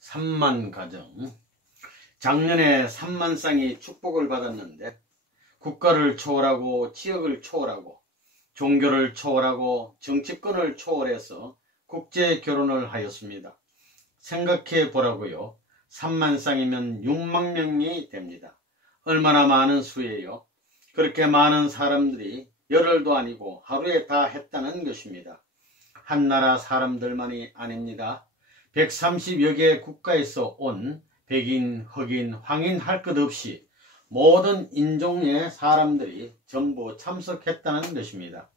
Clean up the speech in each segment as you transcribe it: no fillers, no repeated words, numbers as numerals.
3만 가정. 작년에 3만 쌍이 축복을 받았는데 국가를 초월하고 지역을 초월하고 종교를 초월하고 정치권을 초월해서 국제 결혼을 하였습니다. 생각해 보라고요. 3만 쌍이면 6만 명이 됩니다. 얼마나 많은 수예요. 그렇게 많은 사람들이 열흘도 아니고 하루에 다 했다는 것입니다. 한 나라 사람들만이 아닙니다. 130여 개 국가에서 온 백인, 흑인, 황인 할 것 없이 모든 인종의 사람들이 전부 참석했다는 것입니다.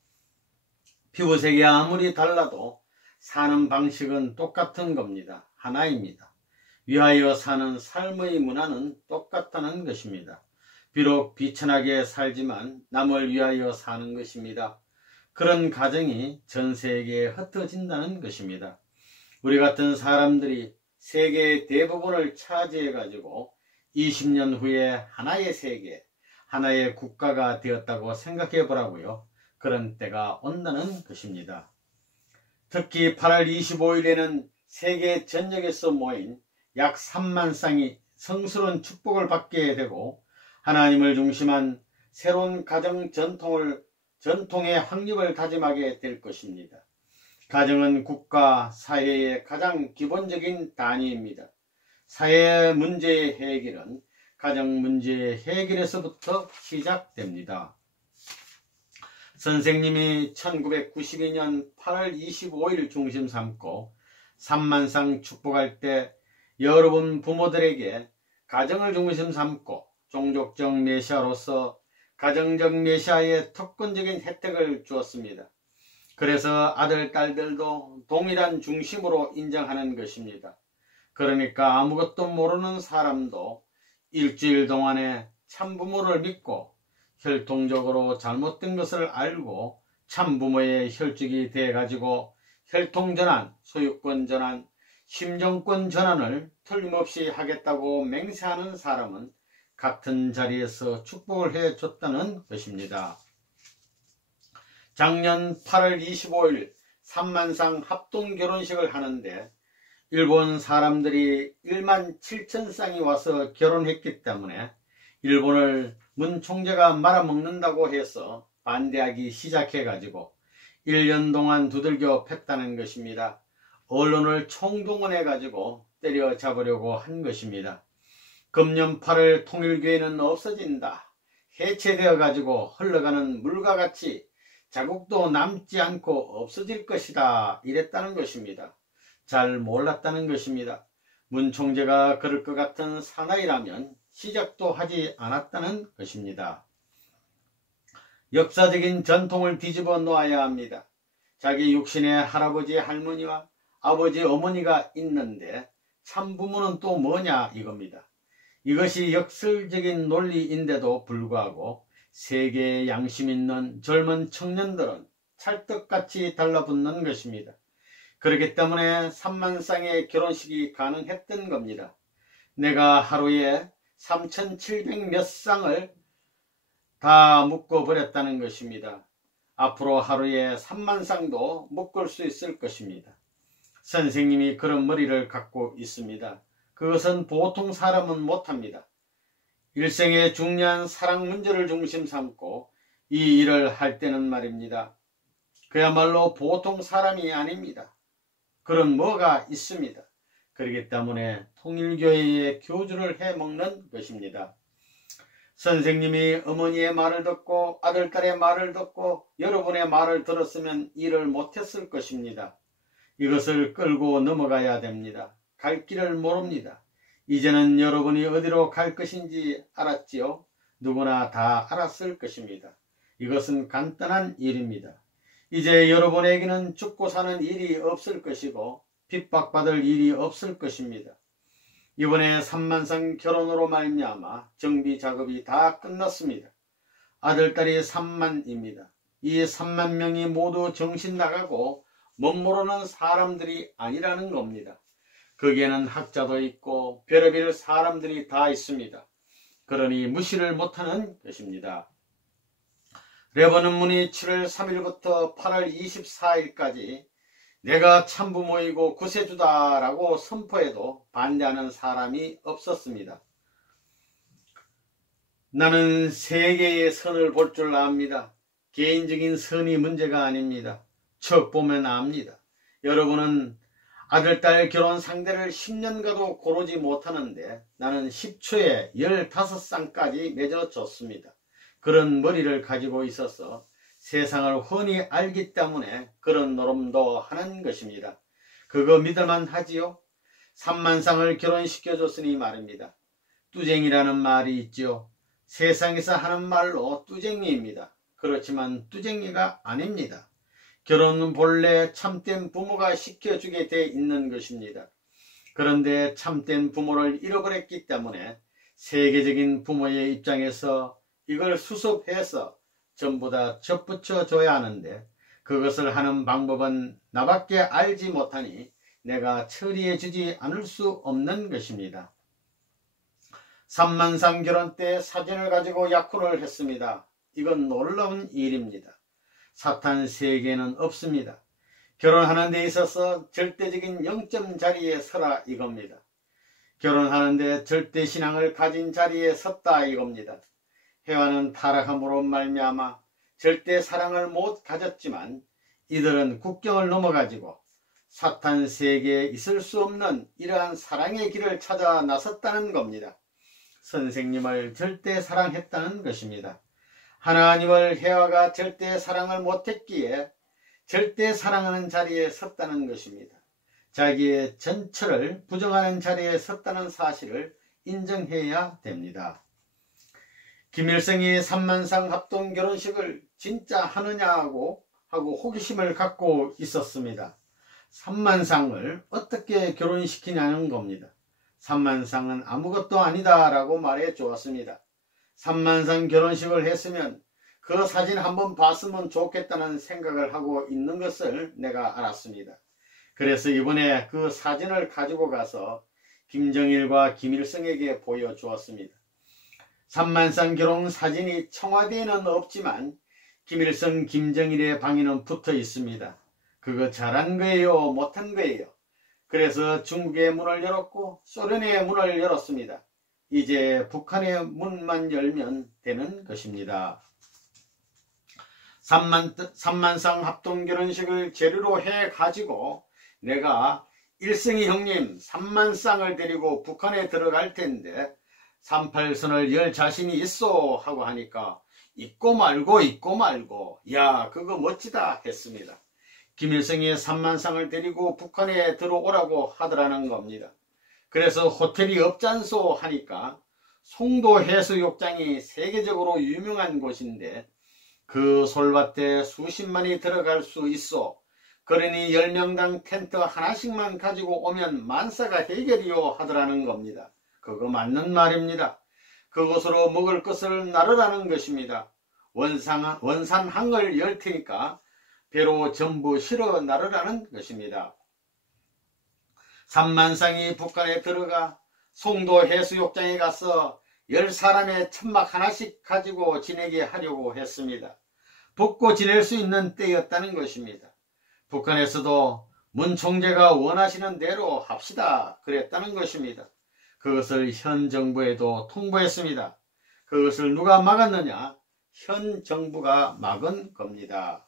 피부색이 아무리 달라도 사는 방식은 똑같은 겁니다. 하나입니다. 위하여 사는 삶의 문화는 똑같다는 것입니다. 비록 비천하게 살지만 남을 위하여 사는 것입니다. 그런 가정이 전 세계에 흩어진다는 것입니다. 우리 같은 사람들이 세계의 대부분을 차지해 가지고 20년 후에 하나의 세계, 하나의 국가가 되었다고 생각해 보라고요. 그런 때가 온다는 것입니다. 특히 8월 25일에는 세계 전역에서 모인 약 3만 쌍이 성스러운 축복을 받게 되고 하나님을 중심한 새로운 가정 전통의 확립을 다짐하게 될 것입니다. 가정은 국가, 사회의 가장 기본적인 단위입니다. 사회 문제의 해결은 가정 문제의 해결에서부터 시작됩니다. 선생님이 1992년 8월 25일 중심 삼고 3만 쌍 축복할 때 여러분 부모들에게 가정을 중심 삼고 종족적 메시아로서 가정적 메시아의 특권적인 혜택을 주었습니다. 그래서 아들, 딸들도 동일한 중심으로 인정하는 것입니다. 그러니까 아무것도 모르는 사람도 일주일 동안에 참부모를 믿고 혈통적으로 잘못된 것을 알고 참부모의 혈족이 되어가지고 혈통전환, 소유권 전환, 심정권 전환을 틀림없이 하겠다고 맹세하는 사람은 같은 자리에서 축복을 해줬다는 것입니다. 작년 8월 25일 3만 쌍 합동 결혼식을 하는데 일본 사람들이 1만 7천 쌍이 와서 결혼했기 때문에 일본을 문 총재가 말아먹는다고 해서 반대하기 시작해가지고 1년 동안 두들겨 팼다는 것입니다. 언론을 총동원해가지고 때려잡으려고 한 것입니다. 금년 8월 통일교회는 없어진다. 해체되어가지고 흘러가는 물과 같이 자국도 남지 않고 없어질 것이다. 이랬다는 것입니다. 잘 몰랐다는 것입니다. 문 총재가 그럴 것 같은 사나이라면 시작도 하지 않았다는 것입니다. 역사적인 전통을 뒤집어 놓아야 합니다. 자기 육신의 할아버지, 할머니와 아버지, 어머니가 있는데 참부모는 또 뭐냐 이겁니다. 이것이 역설적인 논리인데도 불구하고 세계에 양심 있는 젊은 청년들은 찰떡같이 달라붙는 것입니다. 그렇기 때문에 3만 쌍의 결혼식이 가능했던 겁니다. 내가 하루에 3,700 몇 쌍을 다 묶어버렸다는 것입니다. 앞으로 하루에 3만 쌍도 묶을 수 있을 것입니다. 선생님이 그런 머리를 갖고 있습니다. 그것은 보통 사람은 못합니다. 일생의 중요한 사랑 문제를 중심 삼고 이 일을 할 때는 말입니다. 그야말로 보통 사람이 아닙니다. 그런 뭐가 있습니다. 그렇기 때문에 통일교회의 교주를 해먹는 것입니다. 선생님이 어머니의 말을 듣고 아들, 딸의 말을 듣고 여러분의 말을 들었으면 일을 못했을 것입니다. 이것을 끌고 넘어가야 됩니다. 갈 길을 모릅니다. 이제는 여러분이 어디로 갈 것인지 알았지요? 누구나 다 알았을 것입니다. 이것은 간단한 일입니다. 이제 여러분에게는 죽고 사는 일이 없을 것이고 핍박받을 일이 없을 것입니다. 이번에 3만 쌍 결혼으로 말미암아 정비 작업이 다 끝났습니다. 아들, 딸이 3만입니다. 이 3만 명이 모두 정신 나가고 못 모르는 사람들이 아니라는 겁니다. 거기에는 학자도 있고 별의별 사람들이 다 있습니다. 그러니 무시를 못하는 것입니다. 레버넌문이 7월 3일부터 8월 24일까지 내가 참부모이고 구세주다라고 선포해도 반대하는 사람이 없었습니다. 나는 세계의 선을 볼 줄 압니다. 개인적인 선이 문제가 아닙니다. 척 보면 압니다. 여러분은 아들, 딸 결혼 상대를 10년가도 고르지 못하는데 나는 10초에 15쌍까지 맺어줬습니다. 그런 머리를 가지고 있어서 세상을 훤히 알기 때문에 그런 노름도 하는 것입니다. 그거 믿을만 하지요? 3만 쌍을 결혼시켜줬으니 말입니다. 뚜쟁이라는 말이 있지요. 세상에서 하는 말로 뚜쟁이입니다. 그렇지만 뚜쟁이가 아닙니다. 결혼은 본래 참된 부모가 시켜주게 돼 있는 것입니다. 그런데 참된 부모를 잃어버렸기 때문에 세계적인 부모의 입장에서 이걸 수습해서 전부 다 접붙여 줘야 하는데 그것을 하는 방법은 나밖에 알지 못하니 내가 처리해 주지 않을 수 없는 것입니다. 3만 쌍 결혼 때 사진을 가지고 약혼을 했습니다. 이건 놀라운 일입니다. 사탄 세계는 없습니다. 결혼하는 데 있어서 절대적인 영점 자리에 서라 이겁니다. 결혼하는데 절대 신앙을 가진 자리에 섰다 이겁니다. 해와는 타락함으로 말미암아 절대 사랑을 못 가졌지만 이들은 국경을 넘어가지고 사탄 세계에 있을 수 없는 이러한 사랑의 길을 찾아 나섰다는 겁니다. 선생님을 절대 사랑했다는 것입니다. 하나님을 해와가 절대 사랑을 못했기에 절대 사랑하는 자리에 섰다는 것입니다. 자기의 전처를 부정하는 자리에 섰다는 사실을 인정해야 됩니다. 김일성이 3만 쌍 합동 결혼식을 진짜 하느냐고 하고 호기심을 갖고 있었습니다. 3만 쌍을 어떻게 결혼시키냐는 겁니다. 3만 쌍은 아무것도 아니다 라고 말해 주었습니다. 3만 쌍 결혼식을 했으면 그 사진 한번 봤으면 좋겠다는 생각을 하고 있는 것을 내가 알았습니다. 그래서 이번에 그 사진을 가지고 가서 김정일과 김일성에게 보여주었습니다. 3만 쌍 결혼 사진이 청와대에는 없지만 김일성, 김정일의 방에는 붙어 있습니다. 그거 잘한 거예요? 못한 거예요? 그래서 중국의 문을 열었고 소련의 문을 열었습니다. 이제 북한의 문만 열면 되는 것입니다. 3만 쌍 합동 결혼식을 재료로 해가지고 내가 일승이 형님 3만 쌍을 데리고 북한에 들어갈 텐데 38선을 열 자신이 있어 하고 하니까 있고 말고 야 그거 멋지다 했습니다. 김일성이 3만 쌍을 데리고 북한에 들어오라고 하더라는 겁니다. 그래서 호텔이 없잖소 하니까 송도 해수욕장이 세계적으로 유명한 곳인데 그 솔밭에 수십만이 들어갈 수 있어. 그러니 10명당 텐트 하나씩만 가지고 오면 만사가 해결이요 하더라는 겁니다. 그거 맞는 말입니다. 그곳으로 먹을 것을 나르라는 것입니다. 원산항을 열 테니까 배로 전부 실어 나르라는 것입니다. 3만 쌍이 북한에 들어가 송도 해수욕장에 가서 10사람의 천막 하나씩 가지고 지내게 하려고 했습니다. 벗고 지낼 수 있는 때였다는 것입니다. 북한에서도 문 총재가 원하시는 대로 합시다 그랬다는 것입니다. 그것을 현 정부에도 통보했습니다. 그것을 누가 막았느냐? 현 정부가 막은 겁니다.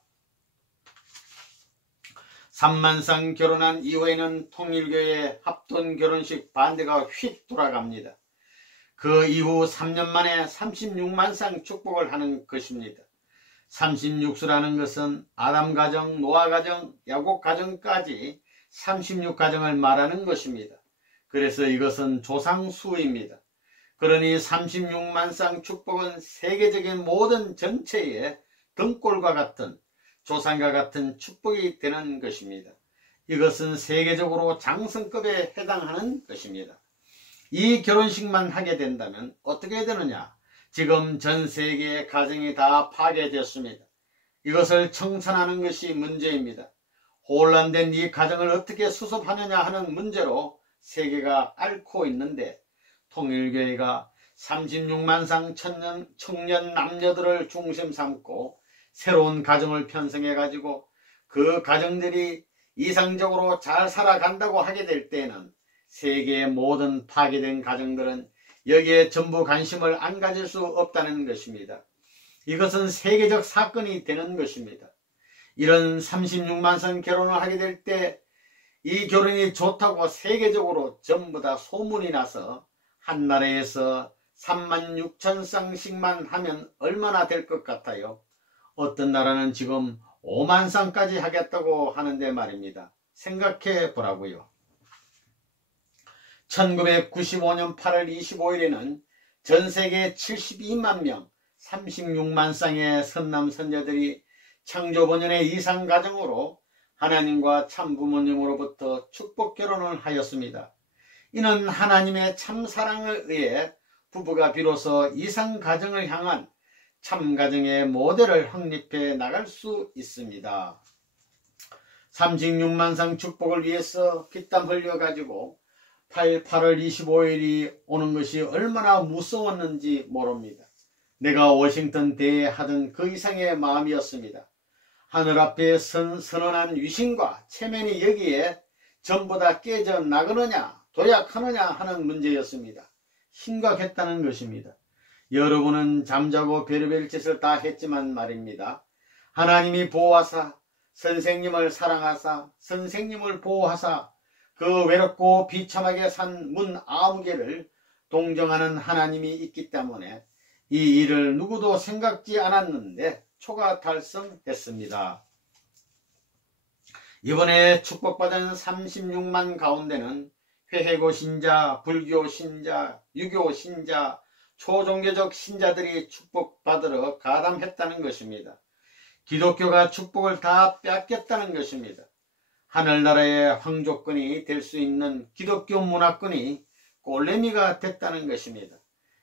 3만 쌍 결혼한 이후에는 통일교회 합동 결혼식 반대가 휙 돌아갑니다. 그 이후 3년 만에 36만 쌍 축복을 하는 것입니다. 36수라는 것은 아담 가정, 노아 가정, 야곱 가정까지 36가정을 말하는 것입니다. 그래서 이것은 조상수입니다. 그러니 36만 쌍 축복은 세계적인 모든 전체의 등골과 같은 조상과 같은 축복이 되는 것입니다. 이것은 세계적으로 장성급에 해당하는 것입니다. 이 결혼식만 하게 된다면 어떻게 되느냐? 지금 전 세계의 가정이 다 파괴되었습니다. 이것을 청산하는 것이 문제입니다. 혼란된 이 가정을 어떻게 수습하느냐 하는 문제로 세계가 앓고 있는데 통일교회가 36만 쌍 청년 남녀들을 중심 삼고 새로운 가정을 편성해 가지고 그 가정들이 이상적으로 잘 살아간다고 하게 될 때는 세계의 모든 파괴된 가정들은 여기에 전부 관심을 안 가질 수 없다는 것입니다. 이것은 세계적 사건이 되는 것입니다. 이런 36만 쌍 결혼을 하게 될 때 이 결혼이 좋다고 세계적으로 전부 다 소문이 나서 한 나라에서 36,000쌍씩만 하면 얼마나 될 것 같아요? 어떤 나라는 지금 5만 쌍까지 하겠다고 하는데 말입니다. 생각해 보라고요. 1995년 8월 25일에는 전 세계 72만 명, 36만 쌍의 선남 선녀들이 창조번연의 이상가정으로 하나님과 참부모님으로부터 축복 결혼을 하였습니다. 이는 하나님의 참사랑을 의해 부부가 비로소 이상가정을 향한 참가정의 모델을 확립해 나갈 수 있습니다. 36만 쌍 축복을 위해서 피땀 흘려가지고 8월 25일이 오는 것이 얼마나 무서웠는지 모릅니다. 내가 워싱턴 대에 하던 그 이상의 마음이었습니다. 하늘 앞에 선언한 위신과 체면이 여기에 전부 다 깨져 나가느냐 도약하느냐 하는 문제였습니다. 심각했다는 것입니다. 여러분은 잠자고 별의별 짓을 다 했지만 말입니다. 하나님이 보호하사 선생님을 사랑하사 선생님을 보호하사 그 외롭고 비참하게 산 문 아무개를 동정하는 하나님이 있기 때문에 이 일을 누구도 생각지 않았는데 초가 달성했습니다. 이번에 축복받은 36만 가운데는 회해고 신자, 불교 신자, 유교 신자, 초종교적 신자들이 축복받으러 가담했다는 것입니다. 기독교가 축복을 다 뺏겼다는 것입니다. 하늘나라의 황족권이 될 수 있는 기독교 문화권이 꼴레미가 됐다는 것입니다.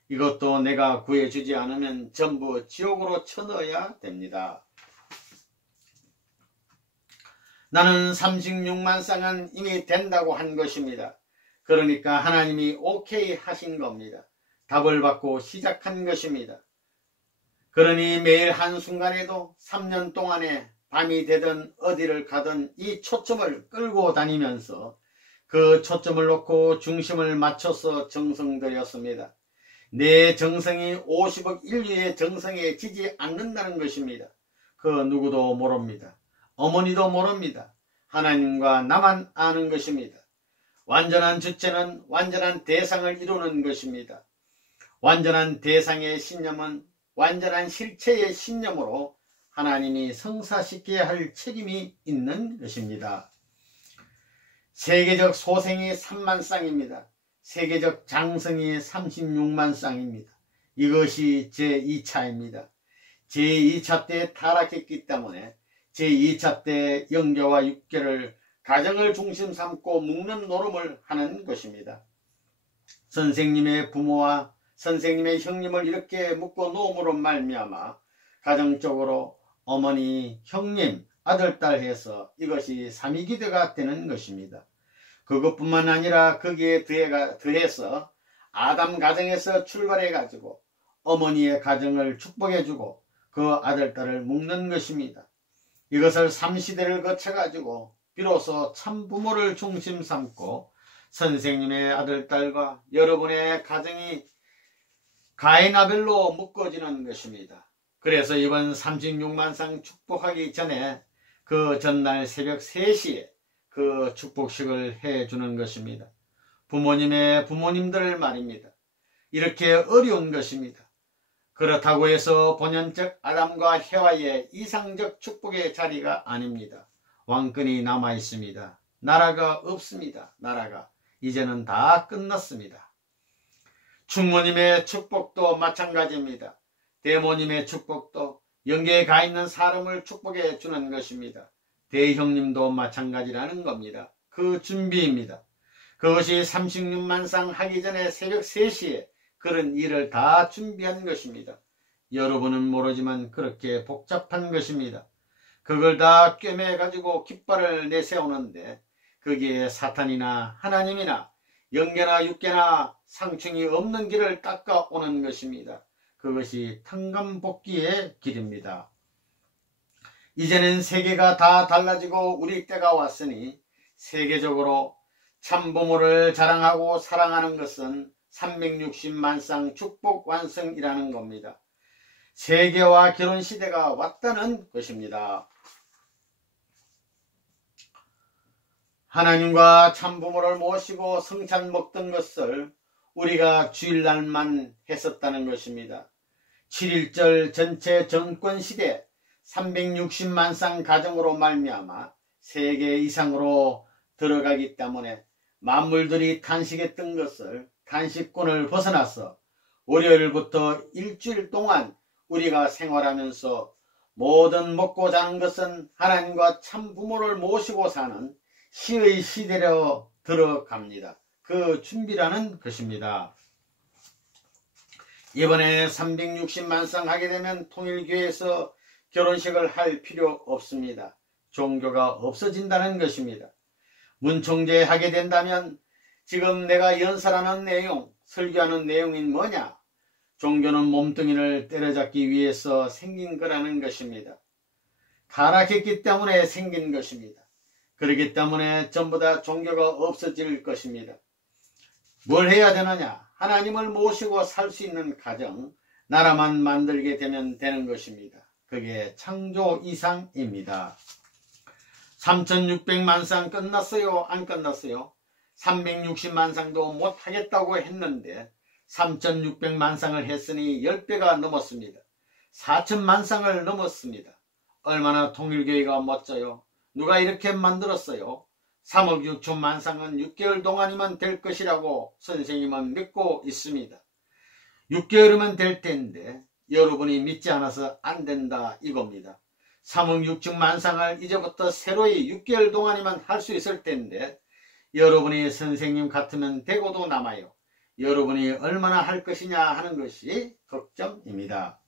이것도 내가 구해주지 않으면 전부 지옥으로 쳐넣어야 됩니다. 나는 36만 쌍은 이미 된다고 한 것입니다. 그러니까 하나님이 오케이 하신 겁니다. 답을 받고 시작한 것입니다. 그러니 매일 한순간에도 3년 동안에 밤이 되든 어디를 가든 이 초점을 끌고 다니면서 그 초점을 놓고 중심을 맞춰서 정성들였습니다. 내 정성이 50억 인류의 정성에 지지 않는다는 것입니다. 그 누구도 모릅니다. 어머니도 모릅니다. 하나님과 나만 아는 것입니다. 완전한 주체는 완전한 대상을 이루는 것입니다. 완전한 대상의 신념은 완전한 실체의 신념으로 하나님이 성사시켜야 할 책임이 있는 것입니다. 세계적 소생이 3만 쌍입니다. 세계적 장성이 36만 쌍입니다. 이것이 제2차입니다. 제2차 때 타락했기 때문에 제2차 때 영계와 육계를 가정을 중심 삼고 묶는 노름을 하는 것입니다. 선생님의 부모와 선생님의 형님을 이렇게 묶어 놓음으로 말미암아 가정적으로 어머니, 형님, 아들, 딸 해서 이것이 삼위기대가 되는 것입니다. 그것뿐만 아니라 거기에 더해서 아담 가정에서 출발해가지고 어머니의 가정을 축복해주고 그 아들, 딸을 묶는 것입니다. 이것을 3시대를 거쳐가지고 비로소 참부모를 중심 삼고 선생님의 아들, 딸과 여러분의 가정이 가인아벨로 묶어지는 것입니다. 그래서 이번 36만 쌍 축복하기 전에 그 전날 새벽 3시에 그 축복식을 해주는 것입니다. 부모님의 부모님들 말입니다. 이렇게 어려운 것입니다. 그렇다고 해서 본연적 아담과 해와의 이상적 축복의 자리가 아닙니다. 왕권이 남아 있습니다. 나라가 없습니다. 나라가 이제는 다 끝났습니다. 충모님의 축복도 마찬가지입니다. 대모님의 축복도 영계에 가 있는 사람을 축복해 주는 것입니다. 대형님도 마찬가지라는 겁니다. 그 준비입니다. 그것이 36만 쌍 하기 전에 새벽 3시에 그런 일을 다 준비한 것입니다. 여러분은 모르지만 그렇게 복잡한 것입니다. 그걸 다 꿰매가지고 깃발을 내세우는데 거기에 사탄이나 하나님이나 영계나 육계나 상충이 없는 길을 닦아오는 것입니다. 그것이 탕감복귀의 길입니다. 이제는 세계가 다 달라지고 우리 때가 왔으니 세계적으로 참부모를 자랑하고 사랑하는 것은 360만 쌍 축복 완성이라는 겁니다. 세계화 결혼 시대가 왔다는 것입니다. 하나님과 참부모를 모시고 성찬 먹던 것을 우리가 주일날만 했었다는 것입니다. 7.1절 전체 정권시대 360만 쌍 가정으로 말미암아 세계 이상으로 들어가기 때문에 만물들이 탄식했던 것을 탄식권을 벗어나서 월요일부터 일주일 동안 우리가 생활하면서 모든 먹고 자는 것은 하나님과 참부모를 모시고 사는 시의 시대로 들어갑니다. 그 준비라는 것입니다. 이번에 360만 쌍 하게 되면 통일교회에서 결혼식을 할 필요 없습니다. 종교가 없어진다는 것입니다. 문총재 하게 된다면 지금 내가 연설하는 내용, 설교하는 내용인 뭐냐? 종교는 몸뚱이를 때려잡기 위해서 생긴 거라는 것입니다. 타락했기 때문에 생긴 것입니다. 그렇기 때문에 전부 다 종교가 없어질 것입니다. 뭘 해야 되느냐? 하나님을 모시고 살 수 있는 가정, 나라만 만들게 되면 되는 것입니다. 그게 창조 이상입니다. 3600만 쌍 끝났어요? 안 끝났어요? 360만 쌍도 못하겠다고 했는데 3600만 쌍을 했으니 10배가 넘었습니다. 4000만 쌍을 넘었습니다. 얼마나 통일교회가 멋져요? 누가 이렇게 만들었어요? 3억 6천만 쌍은 6개월 동안이면 될 것이라고 선생님은 믿고 있습니다. 6개월이면 될 텐데 여러분이 믿지 않아서 안 된다 이겁니다. 3억 6천만 쌍을 이제부터 새로이 6개월 동안이면 할 수 있을 텐데 여러분이 선생님 같으면 되고도 남아요. 여러분이 얼마나 할 것이냐 하는 것이 걱정입니다.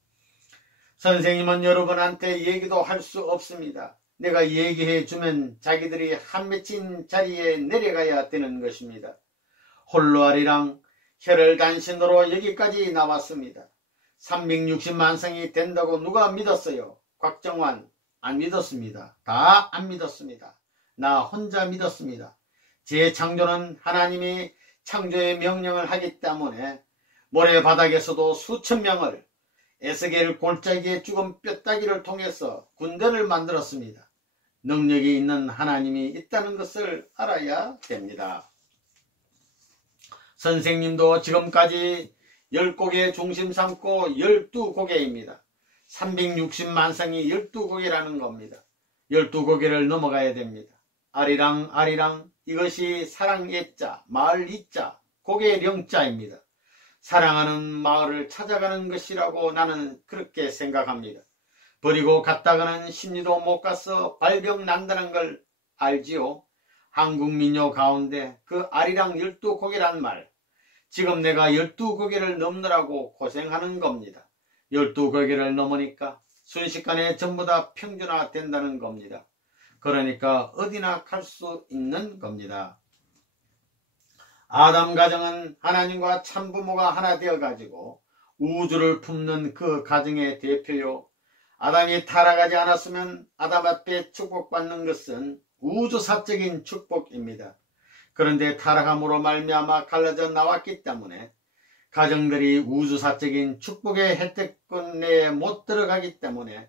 선생님은 여러분한테 얘기도 할 수 없습니다. 내가 얘기해 주면 자기들이 한 맺힌 자리에 내려가야 되는 것입니다. 홀로 아리랑 혈혈단신으로 여기까지 나왔습니다. 360만 쌍이 된다고 누가 믿었어요? 곽정환 안 믿었습니다. 다 안 믿었습니다. 나 혼자 믿었습니다. 제 창조는 하나님이 창조의 명령을 하기 때문에 모래바닥에서도 수천 명을 에스겔 골짜기에 죽은 뼈다귀를 통해서 군대를 만들었습니다. 능력이 있는 하나님이 있다는 것을 알아야 됩니다. 선생님도 지금까지 10곡의 중심 삼고 12곡에입니다. 360만 쌍이 12곡이라는 겁니다. 12곡을 넘어가야 됩니다. 아리랑 아리랑 이것이 사랑 예자, 마을 이자, 곡의 령자입니다. 사랑하는 마을을 찾아가는 것이라고 나는 그렇게 생각합니다. 버리고 갔다가는 심리도 못 가서 발병 난다는 걸 알지요. 한국 민요 가운데 그 아리랑 12곡이란 말, 지금 내가 12곡을 넘느라고 고생하는 겁니다. 12곡을 넘으니까 순식간에 전부 다 평준화 된다는 겁니다. 그러니까 어디나 갈 수 있는 겁니다. 아담 가정은 하나님과 참부모가 하나 되어가지고 우주를 품는 그 가정의 대표요. 아담이 타락하지 않았으면 아담 앞에 축복받는 것은 우주사적인 축복입니다. 그런데 타락함으로 말미암아 갈라져 나왔기 때문에 가정들이 우주사적인 축복의 혜택권 내에 못 들어가기 때문에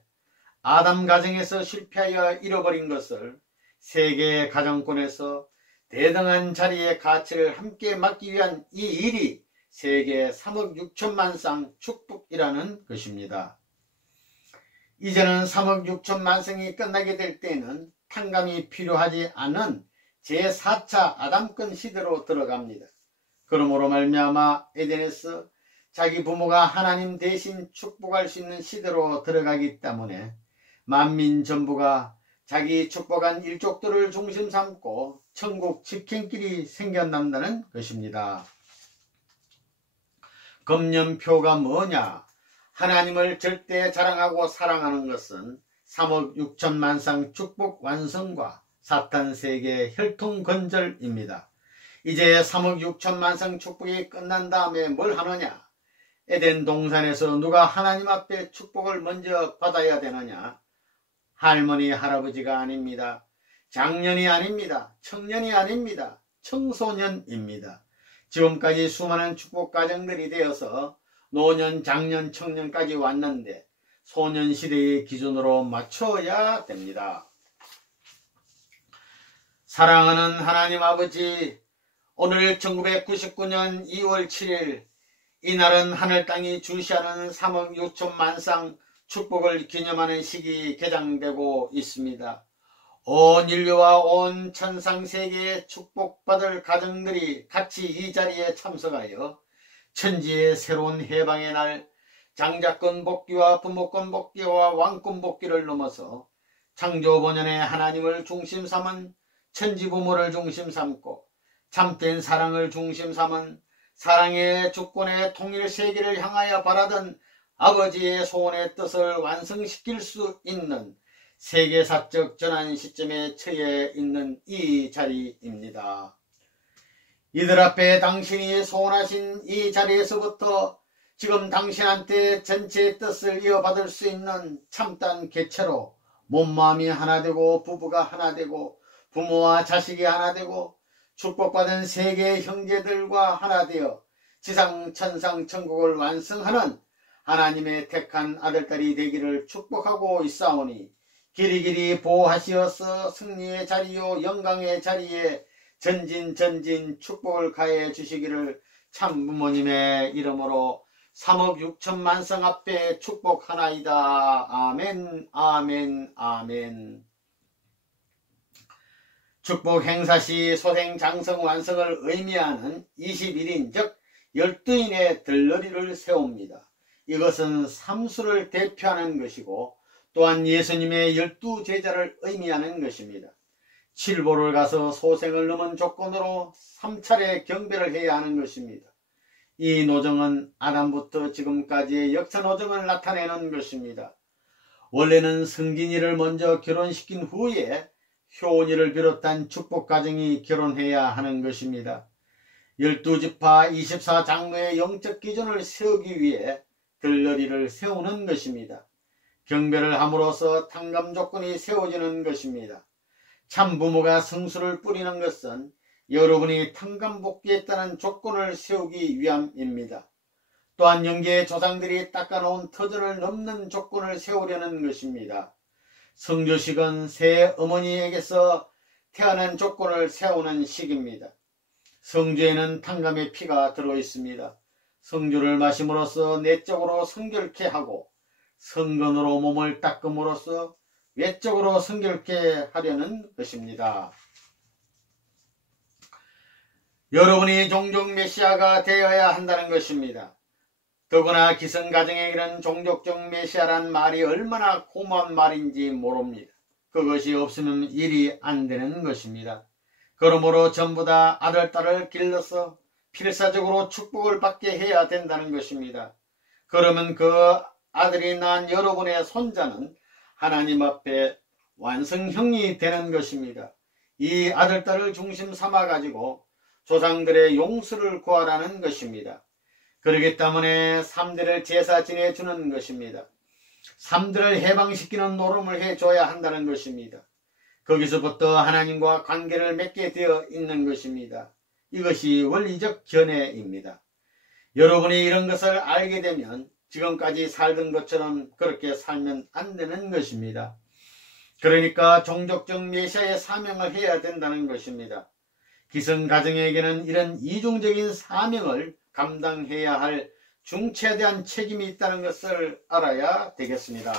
아담 가정에서 실패하여 잃어버린 것을 세계의 가정권에서 대등한 자리의 가치를 함께 맡기 위한 이 일이 세계 3억 6천만 쌍 축복이라는 것입니다. 이제는 3억 6천만 쌍이 끝나게 될 때는 탕감이 필요하지 않은 제4차 아담권 시대로 들어갑니다. 그러므로 말미암아 에덴에서 자기 부모가 하나님 대신 축복할 수 있는 시대로 들어가기 때문에 만민 전부가 자기 축복한 일족들을 중심 삼고 천국 직행길이 생겨난다는 것입니다. 검연표가 뭐냐? 하나님을 절대 자랑하고 사랑하는 것은 3억 6천만 쌍 축복 완성과 사탄 세계 혈통 건절입니다. 이제 3억 6천만 쌍 축복이 끝난 다음에 뭘 하느냐? 에덴 동산에서 누가 하나님 앞에 축복을 먼저 받아야 되느냐? 할머니, 할아버지가 아닙니다. 장년이 아닙니다. 청년이 아닙니다. 청소년입니다. 지금까지 수많은 축복 가정들이 되어서 노년, 장년, 청년까지 왔는데 소년시대의 기준으로 맞춰야 됩니다. 사랑하는 하나님 아버지, 오늘 1999년 2월 7일 이날은 하늘 땅이 주시하는 3억 6천 만상 축복을 기념하는 시기 개장되고 있습니다. 온 인류와 온 천상세계의 축복받을 가정들이 같이 이 자리에 참석하여 천지의 새로운 해방의 날, 장자권 복귀와 부모권 복귀와 왕권 복귀를 넘어서 창조 본연의 하나님을 중심 삼은 천지 부모를 중심 삼고 참된 사랑을 중심 삼은 사랑의 주권의 통일 세계를 향하여 바라던 아버지의 소원의 뜻을 완성시킬 수 있는 세계사적 전환 시점에 처해 있는 이 자리입니다. 이들 앞에 당신이 소원하신 이 자리에서부터 지금 당신한테 전체의 뜻을 이어받을 수 있는 참된 개체로 몸마음이 하나 되고 부부가 하나 되고 부모와 자식이 하나 되고 축복받은 세계의 형제들과 하나 되어 지상 천상 천국을 완성하는 하나님의 택한 아들딸이 되기를 축복하고 있사오니 길이길이 보호하시어서 승리의 자리요 영광의 자리에 전진 축복을 가해 주시기를 참부모님의 이름으로 3억 6천 만성 앞에 축복하나이다. 아멘, 아멘, 아멘. 축복 행사시 소생 장성 완성을 의미하는 21인 즉 12인의 들러리를 세웁니다. 이것은 삼수를 대표하는 것이고 또한 예수님의 12제자를 의미하는 것입니다. 칠보를 가서 소생을 넘은 조건으로 3차례 경배를 해야 하는 것입니다. 이 노정은 아담부터 지금까지의 역사 노정을 나타내는 것입니다. 원래는 승진이를 먼저 결혼시킨 후에 효은이를 비롯한 축복가정이 결혼해야 하는 것입니다. 12지파 24장로의 영적 기준을 세우기 위해 들러리를 세우는 것입니다. 경배를 함으로써 탕감 조건이 세워지는 것입니다. 참부모가 성수를 뿌리는 것은 여러분이 탕감복귀했다는 조건을 세우기 위함입니다. 또한 영계의 조상들이 닦아놓은 터전을 넘는 조건을 세우려는 것입니다. 성조식은 새 어머니에게서 태어난 조건을 세우는 식입니다. 성주에는 탕감의 피가 들어있습니다. 성주를 마심으로써 내적으로 성결케 하고 성건으로 몸을 닦음으로써 외적으로 성결케 하려는 것입니다. 여러분이 종족 메시아가 되어야 한다는 것입니다. 더구나 기성가정에게는 종족적 메시아란 말이 얼마나 고마운 말인지 모릅니다. 그것이 없으면 일이 안 되는 것입니다. 그러므로 전부 다 아들, 딸을 길러서 필사적으로 축복을 받게 해야 된다는 것입니다. 그러면 그 아들이 낳은 여러분의 손자는 하나님 앞에 완성형이 되는 것입니다. 이 아들, 딸을 중심 삼아가지고 조상들의 용서를 구하라는 것입니다. 그렇기 때문에 3대를 제사 지내주는 것입니다. 3대를 해방시키는 노름을 해줘야 한다는 것입니다. 거기서부터 하나님과 관계를 맺게 되어 있는 것입니다. 이것이 원리적 견해입니다. 여러분이 이런 것을 알게 되면 지금까지 살던 것처럼 그렇게 살면 안 되는 것입니다. 그러니까 종족적 메시아의 사명을 해야 된다는 것입니다. 기성가정에게는 이런 이중적인 사명을 감당해야 할 중차대한 책임이 있다는 것을 알아야 되겠습니다.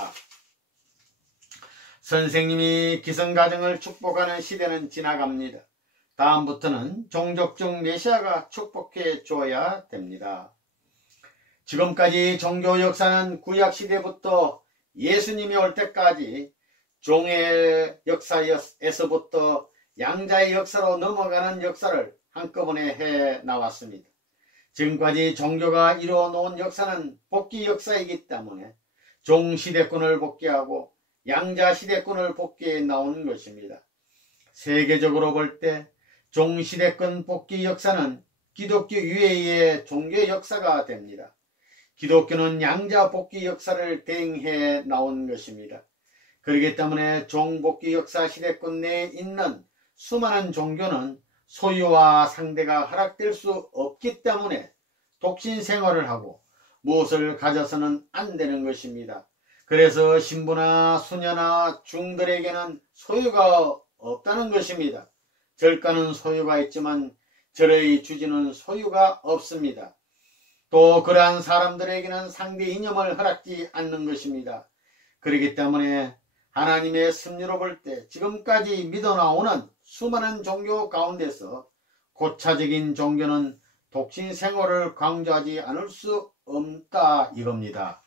선생님이 기성가정을 축복하는 시대는 지나갑니다. 다음부터는 종족적 메시아가 축복해 줘야 됩니다. 지금까지 종교 역사는 구약시대부터 예수님이 올 때까지 종의 역사에서부터 양자의 역사로 넘어가는 역사를 한꺼번에 해 나왔습니다. 지금까지 종교가 이루어 놓은 역사는 복귀 역사이기 때문에 종시대권을 복귀하고 양자시대권을 복귀해 나온 것입니다. 세계적으로 볼 때 종시대권 복귀 역사는 기독교 이외의 종교 역사가 됩니다. 기독교는 양자 복귀 역사를 대행해 나온 것입니다. 그렇기 때문에 종복귀 역사 시대권 내에 있는 수많은 종교는 소유와 상대가 허락될 수 없기 때문에 독신 생활을 하고 무엇을 가져서는 안 되는 것입니다. 그래서 신부나 수녀나 중들에게는 소유가 없다는 것입니다. 절가는 소유가 있지만 절의 주지는 소유가 없습니다. 또 그러한 사람들에게는 상대 이념을 허락지 않는 것입니다. 그렇기 때문에 하나님의 섭리로 볼 때 지금까지 믿어나오는 수많은 종교 가운데서 고차적인 종교는 독신 생활을 강조하지 않을 수 없다 이겁니다.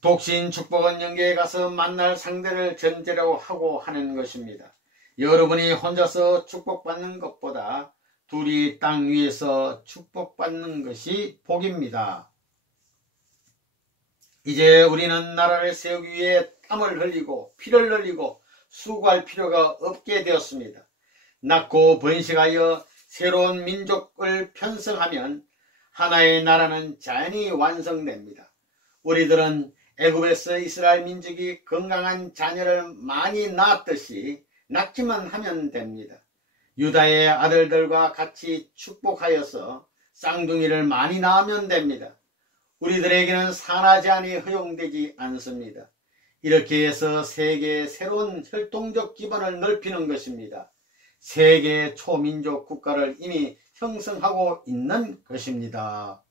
독신 축복은 영계에 가서 만날 상대를 전제로 하고 하는 것입니다. 여러분이 혼자서 축복받는 것보다 둘이 땅 위에서 축복받는 것이 복입니다. 이제 우리는 나라를 세우기 위해 땀을 흘리고 피를 흘리고 수고할 필요가 없게 되었습니다. 낳고 번식하여 새로운 민족을 편성하면 하나의 나라는 자연히 완성됩니다. 우리들은 애굽에서 이스라엘 민족이 건강한 자녀를 많이 낳았듯이 낳기만 하면 됩니다. 유다의 아들들과 같이 축복하여서 쌍둥이를 많이 낳으면 됩니다. 우리들에게는 산하 제한이 허용되지 않습니다. 이렇게 해서 세계의 새로운 혈통적 기반을 넓히는 것입니다. 세계 초민족 국가를 이미 형성하고 있는 것입니다.